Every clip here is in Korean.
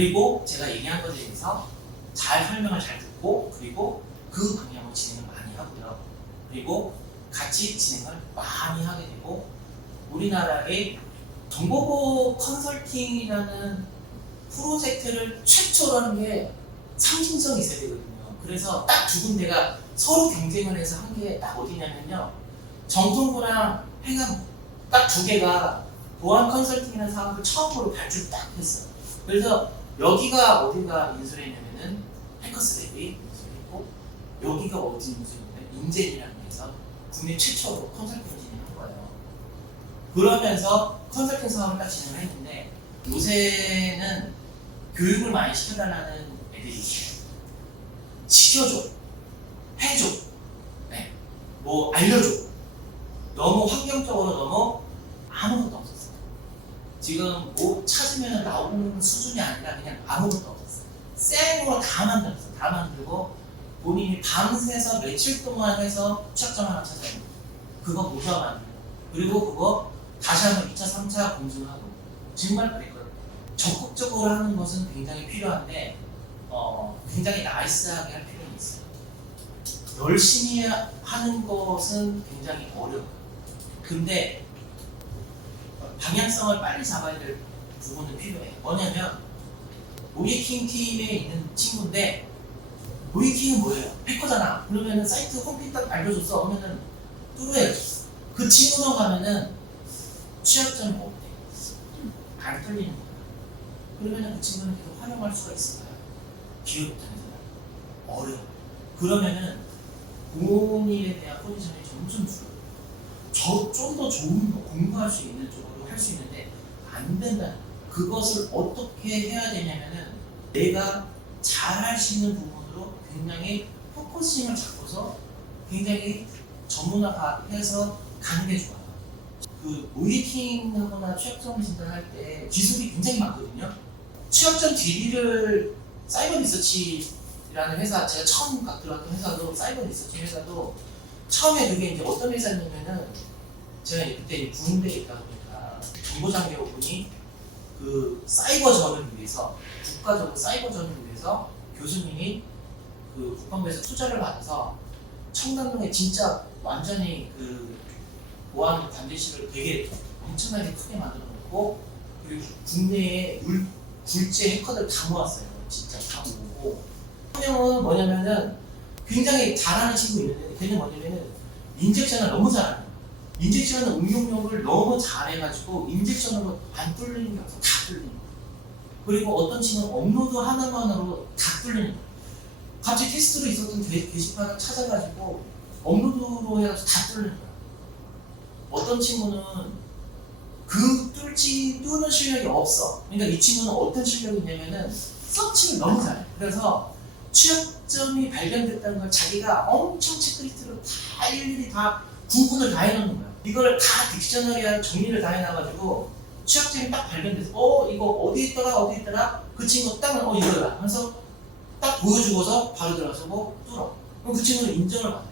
그리고 제가 얘기한 것에 대해서 잘 설명을 잘 듣고 그리고 그 방향으로 진행을 많이 하고요. 그리고 같이 진행을 많이 하게 되고 우리나라의 정보보호 컨설팅이라는 프로젝트를 최초로 하는 게 상징성이 있어야 되거든요. 그래서 딱 두 군데가 서로 경쟁을 해서 한 게 딱 어디냐면요. 정통부랑 행안부 딱 두 개가 보안 컨설팅이라는 사업을 처음으로 발주를 딱 했어요. 그래서 여기가 어디가 인수를 했냐면은 해커스랩이 인수를 했고 여기가 어디 인수를 했냐면 인젠이라는 데서 국내 최초로 컨설팅을 진행한 거예요. 그러면서 컨설팅 사업을 딱 진행을 했는데 요새는 교육을 많이 시켜달라는 애들이 있어요. 시켜줘, 해줘, 네. 뭐 알려줘. 너무 환경적으로 너무 아무것도 없었어요. 지금 뭐 찾으면 나오는 수준이 아니라 그냥 아무것도 없었어요. 생으로 다 만들었어요. 다 만들고 본인이 밤새서 며칠 동안 해서 취약점 하나 찾아야 돼요. 그거 모두 만들고 그리고 그거 다시 한번 2차, 3차 검증하고 정말 그랬거든요. 적극적으로 하는 것은 굉장히 필요한데 굉장히 나이스하게 할 필요는 있어요. 열심히 하는 것은 굉장히 어려워요. 근데 방향성을 빨리 잡아야 될 부분은 필요해요. 뭐냐면 모이킹 팀에 있는 친구인데 모이킹은 뭐예요? 해커잖아. 그러면은 사이트 홈페이지 딱 알려줬어. 그러면은 뚫어요. 그 친구만 가면은 취약점이 없대. 안 뚫리는 거야. 그러면은 그 친구는 계속 활용할 수가 있을까요? 기업 입장에서는 어려워. 그러면은 본인에 대한 포지션이 점점 줄어요. 좀 더 좋은 거 공부할 수 있는 쪽으로 할 수 있는데 안 된다. 그것을 어떻게 해야 되냐면은 내가 잘할 수 있는 부분으로 굉장히 포커싱을 잡고서 굉장히 전문화해서 가는 게 좋아요. 그 모니터링하거나 취약점 진단할 때 기술이 굉장히 많거든요. 취약점 DB를 사이버 리서치라는 회사, 제가 처음 들어갔던 회사도 사이버 리서치 회사도 처음에 그게 이제 어떤 회사냐면은 제가 그때 군대에 있다 보니까 정보장교분이 그 사이버전을 위해서 국가적으로 사이버전을 위해서 교수님이 그 국방부에서 투자를 받아서 청담동에 진짜 완전히 그 보안 관제실을 되게 엄청나게 크게 만들어 놓고 그리고 국내에 굴제 해커들 다 모았어요. 진짜 다 모으고 한 명은 뭐냐면은 굉장히 잘하는 친구 있는데 걔는 뭐냐면은 인젝션을 너무 잘하는 거예요. 인젝션 응용력을 너무 잘해가지고 인젝션으로 안 뚫리는 게 없어. 다 뚫리는 거예요. 그리고 어떤 친구는 업로드 하나만으로 다 뚫리는 거예요. 갑자기 테스트로 있었던 게시판을 찾아가지고 업로드로 해가지고 다 뚫리는 거예요. 어떤 친구는 그 뚫는 실력이 없어. 그러니까 이 친구는 어떤 실력이 있냐면은 서칭을 너무 잘해. 그래서 취약점이 발견됐다는 걸 자기가 엄청 체크리스트로 다 일일이 다 구분을 다 해놓는 거야. 이걸 다 딕셔너리한 정리를 다 해놔가지고 취약점이 딱 발견돼서 이거 어디 있더라? 그 친구 딱 이거다 하면서 딱 보여주고서 바로 들어가서 뚫어. 그럼 그 친구는 인정을 받아요.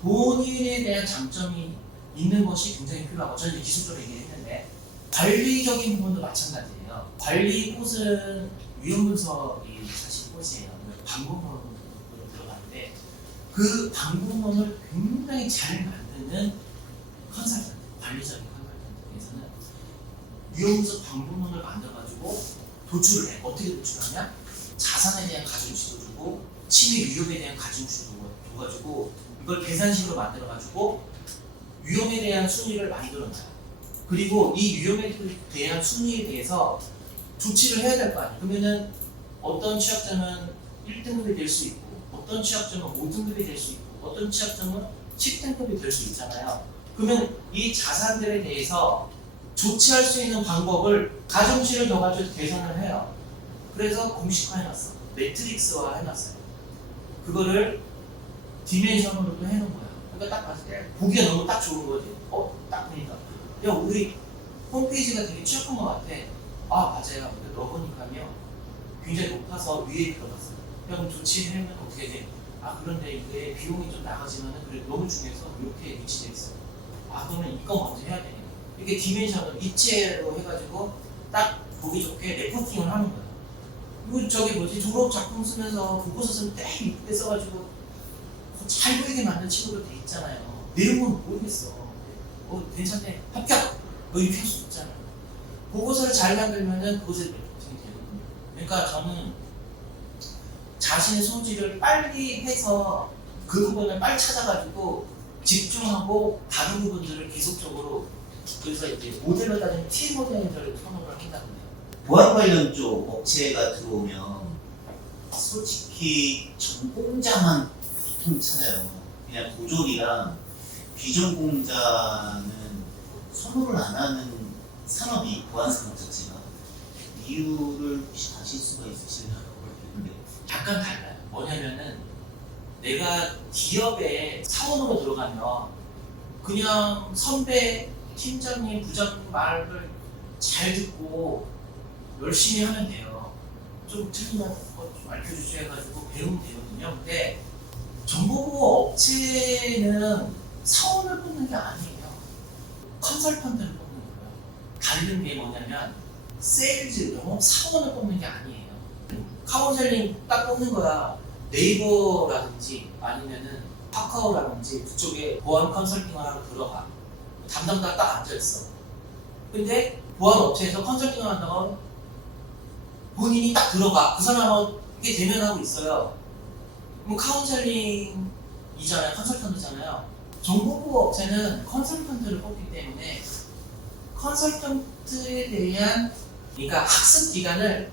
본인에 대한 장점이 있는 것이 굉장히 필요하고 저는 이제 기술적으로 얘기했는데 관리적인 부분도 마찬가지예요. 관리 꽃은 위험 분석이 사실 꽃이에요. 방법론으로 들어가는데 그 방법론을 굉장히 잘 만드는 컨설턴트, 관리적인 컨설턴트에서는 위험 분석 방법론을 만들어가지고 도출을 해. 어떻게 도출하냐? 자산에 대한 가중치도 주고 침해 위험에 대한 가중치도 줘가지고 이걸 계산식으로 만들어가지고 위험에 대한 순위를 만들어놔요. 그리고 이 위험에 대한 순위에 대해서 조치를 해야 될 거 아니에요. 그러면은 어떤 취약점은 1등급이 될 수 있고 어떤 취약점은 5등급이 될 수 있고 어떤 취약점은 10등급이 될 수 있잖아요. 그러면 이 자산들에 대해서 조치할 수 있는 방법을 가중치를 넣어가지고 계산을 해요. 그래서 공식화해놨어. 매트릭스화 해놨어요. 그거를 디멘션으로도 해놓은 거예요. 그러니까 딱 봤을 때 보기가 너무 딱 좋은 거지. 딱 보니까 야 우리 홈페이지가 되게 취약한 것 같아. 맞아요. 근데 넣어보니까요 굉장히 높아서 위에 들어갔어요. 그럼 조치하면 어떻게 돼? 그런데 이게 비용이 좀 나가지만은 그래 너무 중요해서 이렇게 위치돼 있어요. 그러면 이거 먼저 해야 되겠네. 이렇게 디멘션을 입체로 해가지고 딱 보기 좋게 레포팅을 하는 거예요. 이거 저기 뭐지 졸업 작품 쓰면서 교과서 쓰면 되게 이쁘게 써가지고 잘 보이게 만든 친구들 돼 있잖아요. 내 이름은 모르겠어. 괜찮네 합격 뭐 이렇게 할 수 있잖아요. 보고서를 잘 만들면은 그것에 보탬이 되거든요. 그러니까 저는 자신의 소질을 빨리 해서 그 부분을 빨리 찾아가지고 집중하고 다른 부분들을 계속적으로 그래서 이제 모델로 따지면 T 모델을 선호를 한다고요. 보안 관련 쪽 업체가 들어오면 솔직히 전공자만 보통 찾아요. 그냥 보졸이랑 비전공자는 선호를 안 하는 산업이 보안 산업 자체가 이유를 혹시 아실 수가 있으시려고 그러는데 약간 달라요. 뭐냐면은 내가 기업에 사원으로 들어가면 그냥 선배, 팀장님, 부장님 말을 잘 듣고 열심히 하면 돼요. 좀 틀리면 좀 알려주셔야 해가지고 배우면 되거든요. 근데 정보보호 업체는 사원을 뽑는 게 아니에요. 컨설턴트를 뽑는 거예요. 다른 게 뭐냐면 세일즈, 영업 사원을 뽑는 게 아니에요. 카운셀링 딱 뽑는 거야. 네이버라든지 아니면은 카카오라든지 그쪽에 보안 컨설팅을 하러 들어가. 담당자가 딱 앉아있어. 근데 보안 업체에서 컨설팅을 한다고 본인이 딱 들어가. 그 사람하고 이게 대면하고 있어요. 그럼 카운셀링이잖아요. 컨설턴트잖아요. 정보보호 업체는 컨설턴트를 뽑기 때문에 컨설턴트에 대한 그러니까 학습 기간을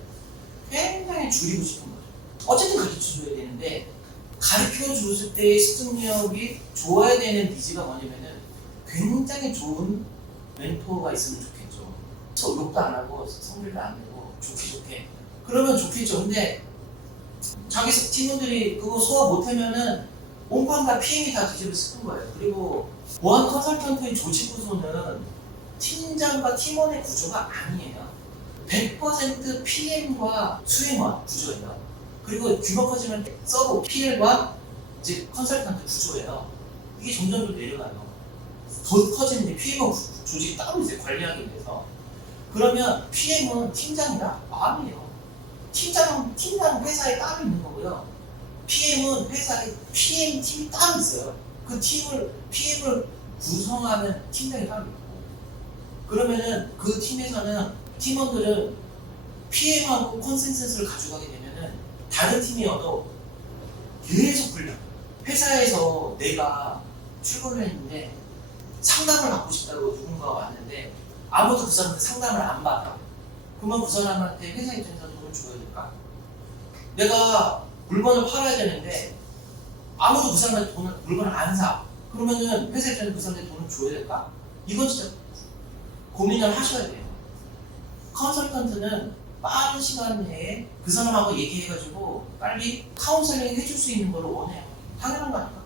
굉장히 줄이고 싶은 거죠. 어쨌든 가르쳐줘야 되는데 가르쳐줬을 때의 습득력이 좋아야 되는 니즈가 뭐냐면은 굉장히 좋은 멘토가 있으면 좋겠죠. 욕도 안 하고 성질도 안 내고 좋게 그러면 좋겠죠. 근데 자기 팀원들이 그거 소화 못하면은 온판 다 PM이 다 뒤집어 쓰는 거예요. 그리고 보안 컨설턴트의 조직 구조는 팀장과 팀원의 구조가 아니에요. 100% PM과 수행원 구조예요. 그리고 규모 커지면 서브 PL과 이제 컨설턴트 구조예요. 이게 점점 더 내려가요. 더 커지면 이제 PM은 조직이 따로 이제 관리하기 위해서. 그러면 PM은 팀장이라 아니에요. 팀장 회사에 따로 있는 거고요. PM은 회사에 PM 팀이 따로 있어요. 그 PM을 구성하는 팀장이 따로 있고. 그러면은 그 팀에서는 팀원들은 PM하고 컨센서스를 가져가게 되면은 다른 팀이 얻어 계속 불려. 회사에서 내가 출근을 했는데 상담을 받고 싶다고 누군가가 왔는데 아무도 그 사람한테 상담을 안 받아. 그러면 그 사람한테 회사 입장에서 돈을 줘야 될까? 내가 물건을 팔아야 되는데 아무도 그 사람한테 물건을 안 사. 그러면은 회사 입장에서 그 사람한테 돈을 줘야 될까? 이건 진짜 고민을 하셔야 돼요. 컨설턴트는 빠른 시간 내에 그 사람하고 얘기해가지고 빨리 카운셀링 해줄 수 있는 걸 원해요. 당연한 거 아닌가?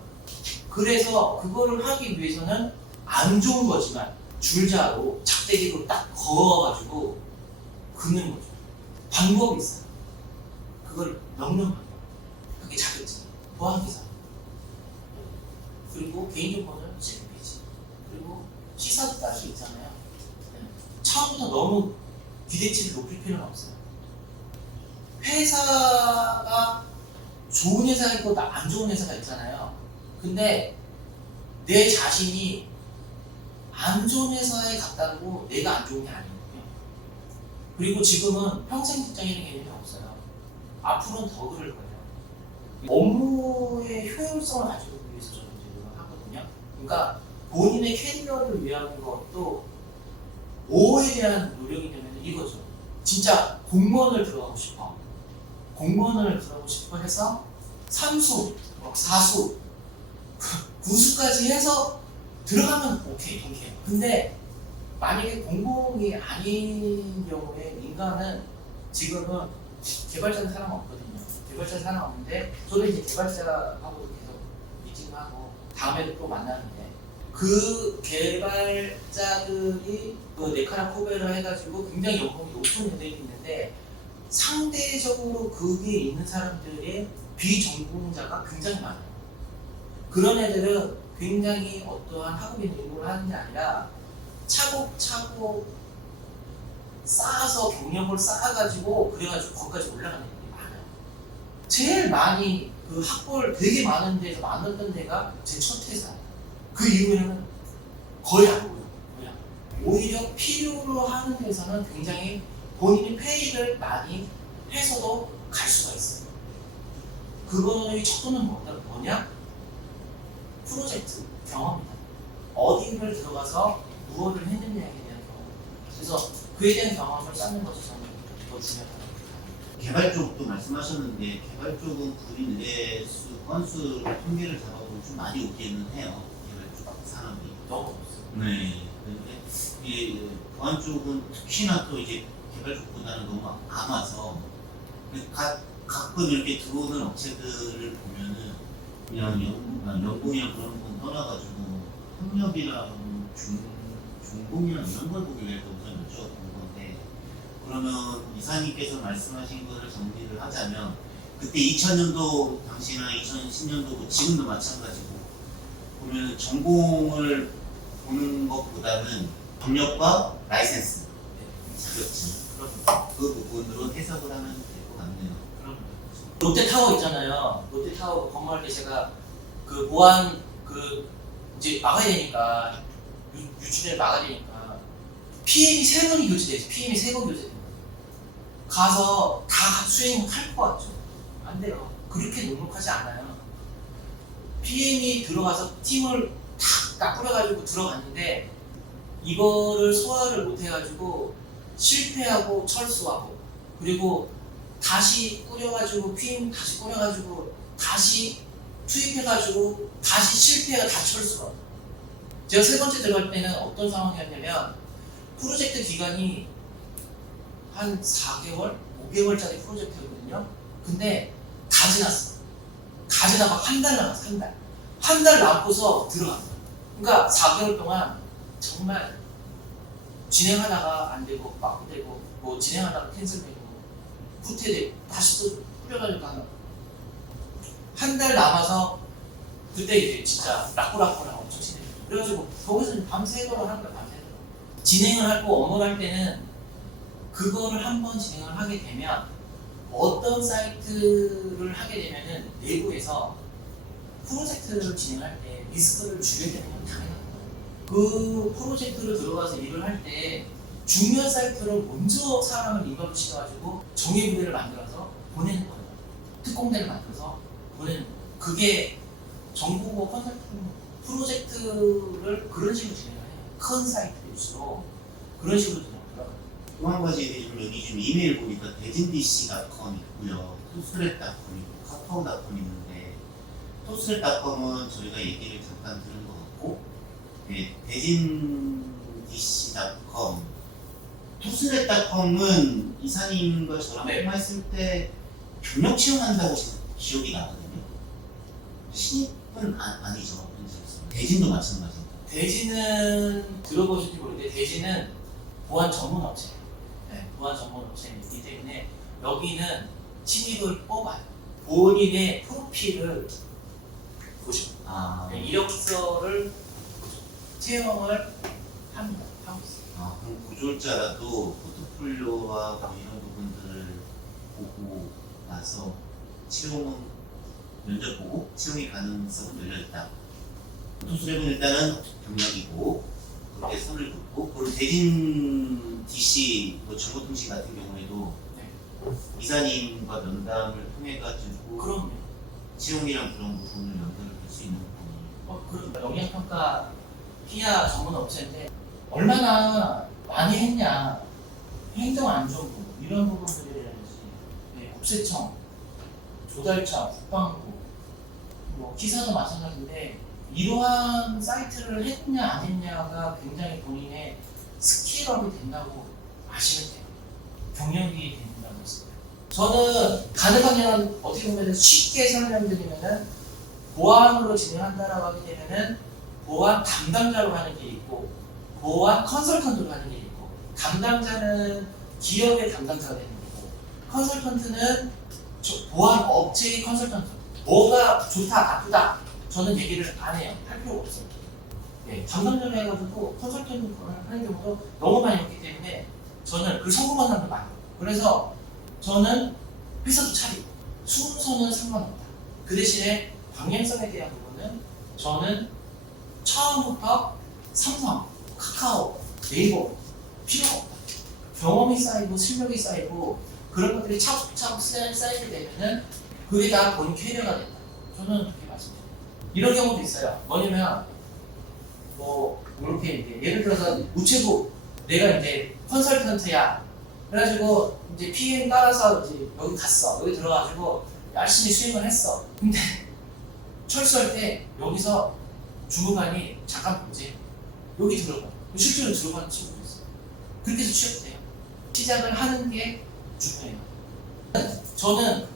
그래서 그거를 하기 위해서는 안 좋은 거지만 줄자로 작대기로 딱 그어가지고 긋는 거죠. 방법이 있어요. 그걸 넣는 방법. 그게 자격증, 보안기사. 그리고 개인정보는 CPP지. 그리고 시사도 딸 수 있잖아요. 처음부터 너무 기대치를 높일 필요는 없어요. 회사가 좋은 회사가 있고 안 좋은 회사가 있잖아요. 근데 내 자신이 안 좋은 회사에 갔다고 내가 안 좋은 게 아니거든요. 그리고 지금은 평생 직장이라는 개념이 없어요. 앞으로는 더 그럴 거예요. 업무의 효율성을 가지고 위해서 저는 이제 하거든요. 그러니까 본인의 캐리어를 위한 것도 5에 대한 노력이 되면 이거죠. 진짜 공무원을 들어가고 싶어. 공무원을 들어가고 싶어 해서 3수, 4수, 9수까지 해서 들어가면 오케이, 동의해요. 근데 만약에 공공이 아닌 경우에 인간은 지금은 개발자는 사람 없거든요. 개발자 사람 없는데 저는 이제 개발자하고도 계속 미팅하고 다음에도 또 만나는데 그 개발자들이 그 네카라 코베라 해가지고 굉장히 연봉이 높은 애들이 있는데 상대적으로 거기에 있는 사람들의 비전공자가 굉장히 많아요. 그런 애들은 굉장히 어떠한 학업인 연구를 하는 게 아니라 차곡차곡 쌓아서 경력을 쌓아가지고 그래가지고 거기까지 올라가는 거예요. 제일 많이 그 학벌 되게 많은 데서 많았던 데가 제 첫 회사. 그 이후에는 거의 안 보여요. 거의 안 보여요. 오히려 필요로 하는 회사는 굉장히 본인이 페이를 많이 해서도 갈 수가 있어요. 그거의 척도는 뭐냐? 프로젝트 경험이다. 어디를 들어가서 무엇을 했느냐에 대한 경험. 그래서 그에 대한 경험을 쌓는 것이 저는 더 중요하다. 개발 쪽도 말씀하셨는데 개발 쪽은 구인 의뢰수 건수 통계를 잡아도 좀 많이 오기는 해요. 개발 쪽 산업이. 너무 없어요. 네. 그런데 이 보안 쪽은 특히나 또 이제 개발 쪽보다는 너무 안 와서 가끔 이렇게 들어오는 업체들을 보면은 그냥 연봉이랑 그런 건 떠나가지고 협력이랑 중공이랑 이런 걸 보길래 또 우선 여쭤본 건데, 그러면 이사님께서 말씀하신 거를 정리를 하자면 그때 2000년도 당시나 2010년도 지금도 마찬가지고 보면 전공을 보는 것보다는 경력과 라이센스, 자격증 그 부분으로 해석을 하면 될 것 같네요. 롯데타워 있잖아요. 롯데타워 건물할 때 제가 그 보안 그 이제 막아야 되니까 유출을 막아야 되니까 PM이 3번이 교체돼요. PM이 3번 교체돼요. 가서 다 수행할 것 같죠? 안 돼요. 그렇게 넉넉하지 않아요. PM이 들어가서 팀을 탁 뿌려가지고 들어갔는데 이거를 소화를 못해가지고 실패하고 철수하고, 그리고 다시 꾸려가지고 PM 다시 꾸려가지고 다시 투입해가지고 다시 실패가 다 철수하고. 제가 3번째 들어갈 때는 어떤 상황이었냐면 프로젝트 기간이 한 4개월, 5개월짜리 프로젝트였거든요. 근데 다 지났어. 다 지나고 한 달 남았어. 한 달 남고서 들어갔어. 그러니까 4개월 동안 정말 진행하다가 안 되고 막되고 뭐 진행하다가 캔슬되고 후퇴되고 다시 또 뿌려가지고 하는, 한 달 남아서 그때 이제 진짜 라꾸라꾸랑 엄청 친해요. 그래가지고 거기서 밤새도록 하는 거야. 밤새도록 진행을 하고 업무를 할 때는 그거를 한번 진행을 하게 되면 어떤 사이트를 하게 되면은 내부에서 프로젝트를 진행할 때 리스크를 줄여야 되는 건 당연한 거예요. 그 프로젝트를 들어가서 일을 할 때 중요한 사이트를 먼저 사람을 인건을 시켜가지고 정예부대를 만들어서 보내는 거예요. 특공대를 만들어서 보내는 거예요. 그게 정보고 컨설팅 프로젝트를 그런 식으로 진행을 해요. 큰 사이트일수록 그런 식으로 진행을 해요. 또 한 가지 지금 여기 지금 이메일 보니까 대진DC.com 있고요, 토스렛.com 있고 카카오.com 있는데, 토스렛.com은 저희가 얘기를 잠깐 들은 것 같고, 네, 대진DC.com, 토스렛.com은 이사님과 저랑 네. 통화했을 때 경력 채용한다고 기억이 나거든요. 신입은 아니죠. 대진도 마찬가지입니다. 대진은 들어보실지 모르는데 대진은 보안 전문 업체예요. 네, 보안 전문 업체이기 때문에 여기는 신입을 뽑아요. 본인의 프로필을 보죠. 네, 이력서를 채용을 합니다. 하고 있어요. 그럼 구졸자라도 포트폴리오와 뭐 이런 부분들을 보고 나서 면접 보고 채용의 가능성은 열려있다. 토스랩은 일단은 경력이고 그렇게 선을 긋고, 그리고 대진 DC 뭐 정보통신 같은 경우에도 네. 이사님과 면담을 통해 가지고 그럼요. 채용이랑 그런 부분을 연결을 할 수 있는 부분이. 영양평가 피아 전문 업체인데 얼마나 많이 했냐, 행정안전부 이런 부분들이라든지, 네, 국세청, 조달청, 국방부, 뭐 기사도 마찬가지인데 이러한 사이트를 했냐 안 했냐가 굉장히 본인의 스킬업이 된다고 아시면 돼요. 경력이 된다고 했습니다. 저는 가능하면 어떻게 보면 쉽게 설명드리면은 보안으로 진행한다라고 하게 되면은 보안 담당자로 하는 게 있고 보안 컨설턴트로 하는 게 있고, 담당자는 기업의 담당자가 되는 거고 컨설턴트는 보안 업체의 컨설턴트. 뭐가 좋다 나쁘다 저는 얘기를 안 해요. 할 필요가 없어요. 네, 담당자로 해가지고 컨설턴트 하는 경우도 너무 많이 있기 때문에 저는 그 성공한 사람도 많아요. 그래서 저는 회사도 차리고 순서는 상관없다. 그 대신에 방향성에 대한 부분은 저는 처음부터 삼성, 카카오, 네이버 필요가 없다. 경험이 쌓이고 실력이 쌓이고 그런 것들이 차곡차곡 쌓이게 되면은 그게 다 본인 캐리어가 된다. 저는 그렇게 말씀드립니다. 이런 경우도 있어요. 뭐냐면 뭐 이렇게 이제 예를 들어서 우체국 내가 이제 컨설턴트야. 그래가지고 이제 PM 따라서 이제 여기 갔어. 여기 들어가지고 열심히 수행을 했어. 근데 철수할 때 여기서 주무관이 잠깐 보지. 여기 들어가. 실제로 들어가는 친구도 있어요. 그렇게 해서 취업돼요. 시작을 하는 게 중요해요. 저는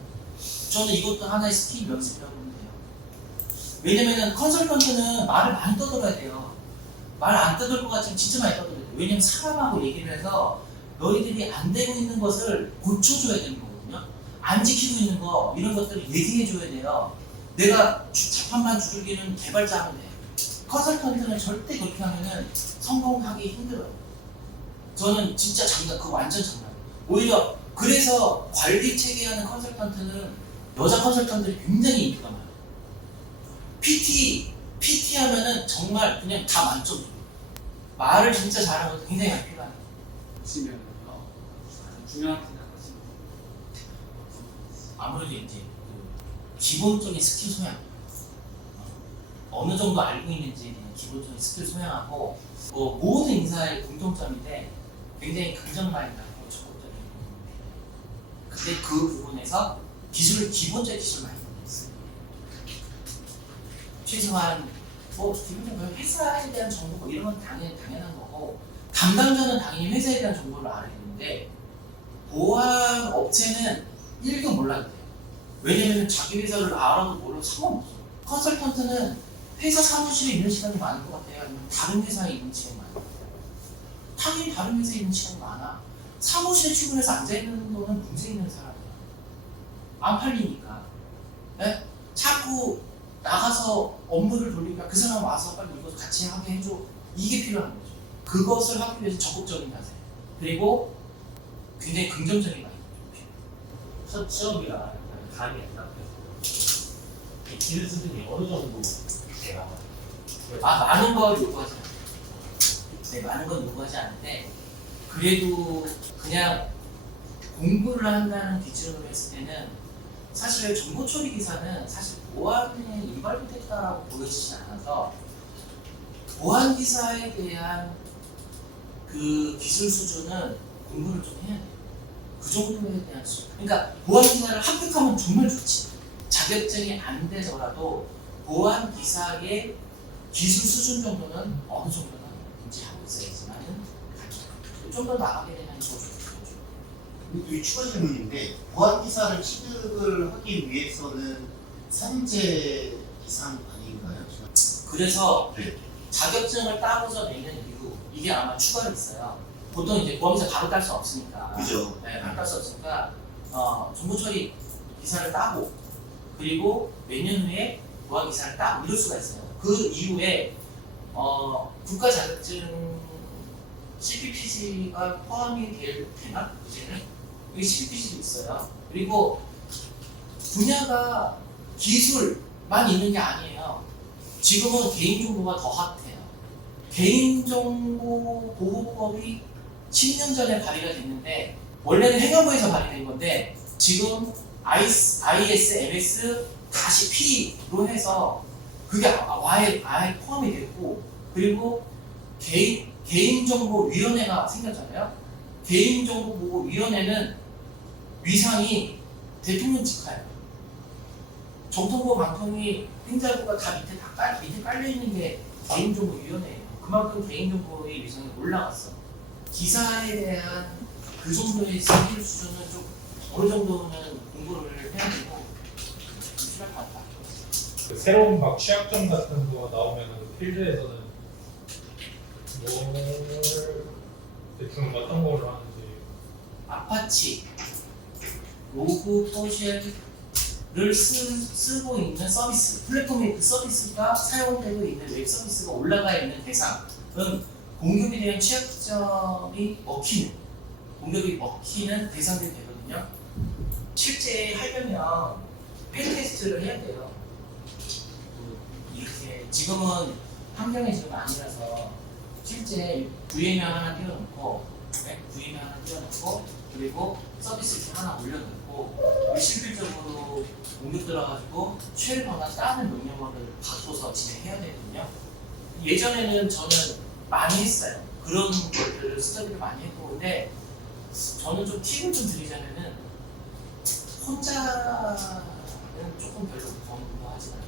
이것도 하나의 스킬 연습이라고 보면 돼요. 왜냐면은 컨설턴트는 말을 많이 떠들어야 돼요. 말 안 떠들 것 같으면 진짜 많이 떠들어야 돼요. 왜냐면 사람하고 얘기를 해서 너희들이 안 되고 있는 것을 고쳐줘야 되는 거거든요. 안 지키고 있는 거 이런 것들을 얘기해줘야 돼요. 내가 자판만 두들기는 개발자 하면 돼. 컨설턴트는 절대 그렇게 하면은 성공하기 힘들어요. 저는 진짜 장난, 그거 완전 장난. 오히려 그래서 관리 체계하는 컨설턴트는 여자 컨설턴트들이 굉장히 인기가 많아요. PT 하면은 정말 그냥 다 만점이에요. 말을 진짜 잘하는 것도 굉장히 많이 필요해요. 보시면 가장 중요하게 생각하시는 아무래도 이제 그 기본적인 스킬 소양, 어느 정도 알고 있는지 기본적인 스킬 소양하고 뭐 모든 인사의 공통점인데 굉장히 긍정마인드하고 적극적인 부분이에요. 근데 그 부분에서 기본적인 기술 많이 있어요. 최소한 뭐 기본적으로 회사에 대한 정보 뭐 이런 건 당연한 거고 담당자는 당연히 회사에 대한 정보를 알아야 되는데 보안 업체는 1도 몰라도 돼요. 왜냐면 자기 회사를 알아도 몰라도 상관없어요. 컨설턴트는 회사 사무실에 있는 시간이 많은 것 같아요. 아니면 다른 회사에 있는 시간이 많아요. 당연히 다른 회사에 있는 시간이 많아. 사무실에 출근해서 앉아있는 거는 문제 있는 사람이야. 안 팔리니까. 네? 자꾸 나가서 업무를 돌리니까 그 사람 와서 빨리 이거 같이 하게 해줘. 이게 필요한 거죠. 그것을 하기 위해서 적극적인 자세. 그리고 굉장히 긍정적인 마인드. 첫 시험이라 감이 안 나요. 이 기술 수준이 어느 정도 제가 많은 걸 요구하지 않아요. 네, 많은 건 요구하지 않는데 그래도 그냥 공부를 한다는 기준으로 했을 때는 사실 정보 처리 기사는 사실 보안에 인발부됐다라고 보여지지 않아서 보안 기사에 대한 그 기술 수준은 공부를 좀 해야 돼요. 그 정도에 대한 수준. 그러니까 보안 기사를 합격하면 정말 좋지. 자격증이 안 되더라도 보안 기사의 기술 수준 정도는 어느 정도는 인지하고 있어야지만은 좀 더 나가게 되면 더 좋죠. 이 추가 질문인데 보안 기사를 취득을 하기 위해서는 선제 이상 아닌가요? 그래서 네. 자격증을 따고서 내는 이유 이게 아마 추가로 있어요. 보통 이제 보안기사 바로 딸 수 없으니까. 그죠? 네, 바로 딸 수 없으니까 정보 처리 기사를 따고 그리고 몇 년 후에 보안 기사를 따고 이럴 수가 있어요. 그 이후에 국가 자격증 CPPG가 포함이 되나? 이제는 여기 CPPG도 있어요. 그리고 분야가 기술만 있는 게 아니에요. 지금은 개인정보가 더 핫해요. 개인정보보호법이 10년 전에 발의가 됐는데 원래는 행안부에서 발의된 건데 지금 ISMS 다시 P로 해서 그게 아예 포함이 됐고 그리고 개인정보위원회가 생겼잖아요. 개인정보보호위원회는 위상이 대통령 직하예요. 정통부, 방통위, 행자부가 다 밑에 깔려 있는 게 개인정보위원회예요. 그만큼 개인정보의 위상이 올라갔어. 기사에 대한 그 정도의 스킬 수준은 좀 어느 정도는 공부를 해야 되고 필요할 것 같다. 그 새로운 막 취약점 같은 거 나오면 필드에서는 뭘 대충 어떤 걸 하는지 아파치, 로그 포쉘을 쓰고 있는 서비스, 플랫폼의 그 서비스가 사용되고 있는 웹 서비스가 올라가 있는 대상은 공격에 대한 취약점이 공격이 먹히는 대상들이 되거든요. 실제 하려면 펜 테스트를 해야 돼요. 이렇게 지금은 환경이 지금 아니라서 실제 VMware 하나 띄워놓고, 네? VMware 하나 띄워놓고, 그리고 서비스 하나 올려놓고, 우리 실질적으로 공격 들어가지고 쉘거나 다른 명령어를 바꿔서 진행해야 되거든요. 예전에는 저는 많이 했어요. 그런 것들을 스터디를 많이 했고, 근데 저는 좀 팁을 좀 드리자면은 혼자는 조금 별로 공부하지 않아요.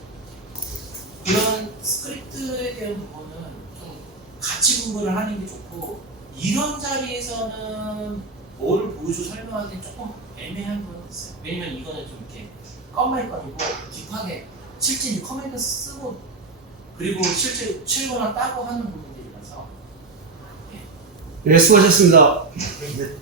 그런 스크립트에 대한 부분은 좀 같이 공부를 하는 게 좋고, 이런 자리에서는 뭘 보여주고 설명하기는 조금 애매한 부분이 있어요. 왜냐면 이거는 좀 이렇게 껌말껌이고 딥하게 실제 이 커맨드 쓰고 그리고 실제 칠거나 따고 하는 부분들이라서 네, 수고하셨습니다. 네.